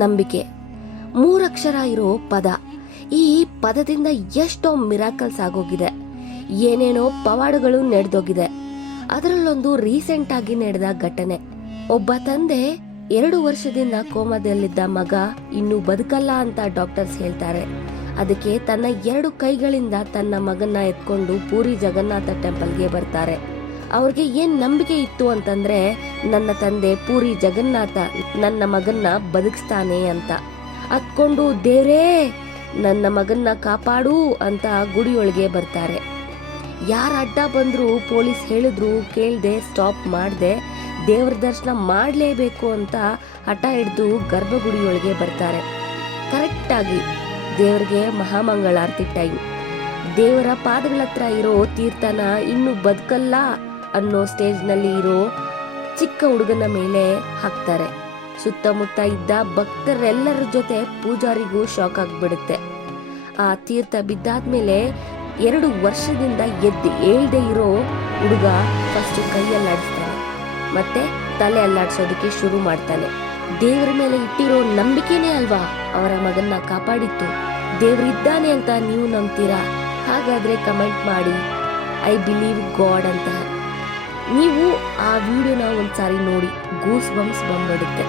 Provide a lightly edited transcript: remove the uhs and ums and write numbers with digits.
ನಂಬಿಕೆ. 3 ಅಕ್ಷರ ಇರೋ ಪದ. ಈ ಪದದಿಂದ ಎಷ್ಟೋ ಮಿರಾಕಲ್ಸ್ ಆಗೋಗಿದೆ, ಏನೇನೋ ಪವಾಡಗಳು ನಡೆದೋಗಿದೆ. ಅದರಲ್ಲೊಂದು ರೀಸೆಂಟ್ ಆಗಿ ನಡೆದ ಘಟನೆ. ಒಬ್ಬ ತಂದೆ 2 ವರ್ಷದಿಂದ ಕೋಮಾದಲ್ಲಿದ್ದ ಮಗ ಇನ್ನು ಬದುಕಲ್ಲ ಅಂತ ಡಾಕ್ಟರ್ಸ್ ಹೇಳ್ತಾರೆ. ಅದಕ್ಕೆ ತನ್ನ 2 ಕೈಗಳಿಂದ ತನ್ನ ಮಗನ್ನ ಎತ್ಕೊಂಡು ಪೂರಿ ಜಗನ್ನಾಥ ಟೆಂಪಲ್ಗೆ ಬರ್ತಾರೆ. ಅವ್ರಿಗೆ ಏನ್ ನಂಬಿಕೆ ಇತ್ತು ಅಂತಂದ್ರೆ, ನನ್ನ ತಂದೆ ಪೂರಿ ಜಗನ್ನಾಥ ನನ್ನ ಮಗನ್ನ ಬದುಕಿಸ್ತಾನೆ ಅಂತ. ಅತ್ಕೊಂಡು ದೇವ್ರೇ ನನ್ನ ಮಗನ್ನ ಕಾಪಾಡು ಅಂತ ಗುಡಿಯೊಳಗೆ ಬರ್ತಾರೆ. ಯಾರ ಅಡ್ಡ ಬಂದ್ರು ಪೊಲೀಸ್ ಹೇಳಿದ್ರು ಕೇಳ್ದೆ ಸ್ಟಾಪ್ ಮಾಡ್ದೆ ದೇವ್ರ ದರ್ಶನ ಮಾಡ್ಲೇಬೇಕು ಅಂತ ಹಠ ಹಿಡಿದು ಗರ್ಭಗುಡಿಯೊಳಗೆ ಬರ್ತಾರೆ. ಕರೆಕ್ಟ್ ಆಗಿ ದೇವ್ರಿಗೆ ಮಹಾಮಂಗಳಾರತಿ ಟೈಮ್. ದೇವರ ಪಾದಗಳ ಹತ್ರ ಇರೋ ತೀರ್ಥನ ಇನ್ನು ಬದುಕಲ್ಲ ಅನ್ನೋ ಸ್ಟೇಜ್ ನಲ್ಲಿ ಇರೋ ಚಿಕ್ಕ ಹುಡುಗನ ಮೇಲೆ ಹಾಕ್ತಾರೆ. ಸುತ್ತಮುತ್ತ ಇದ್ದ ಭಕ್ತರೆಲ್ಲರ ಜೊತೆ ಪೂಜಾರಿಗೂ ಶಾಕ್ ಆಗ್ಬಿಡುತ್ತೆ. ಆ ತೀರ್ಥ ಬಿದ್ದಾದ್ಮೇಲೆ 2 ವರ್ಷದಿಂದ ಎದ್ದು ಏಳ್ದೆ ಇರೋ ಹುಡುಗ ಫಸ್ಟ್ ಕೈ ಅಲ್ಲಾಡಿಸ್ತಾನೆ, ಮತ್ತೆ ತಲೆ ಅಲ್ಲಾಡ್ಸೋದಕ್ಕೆ ಶುರು ಮಾಡ್ತಾನೆ. ದೇವರ ಮೇಲೆ ಇಟ್ಟಿರೋ ನಂಬಿಕೆನೇ ಅಲ್ವಾ ಅವರ ಮಗನ್ನ ಕಾಪಾಡಿತ್ತು. ದೇವ್ರಿದ್ದಾನೆ ಅಂತ ನೀವು ನಂಬ್ತೀರಾ? ಹಾಗಾದ್ರೆ ಕಮೆಂಟ್ ಮಾಡಿ ಐ ಬಿಲೀವ್ ಗಾಡ್ ಅಂತ. ನೀವು ಆ ವಿಡಿಯೋನ ಒಂದ್ಸಾರಿ ನೋಡಿ, ಗೂಸ್ ಬಂಪ್ಸ್ ಬಂದ್ಬಿಡುತ್ತೆ.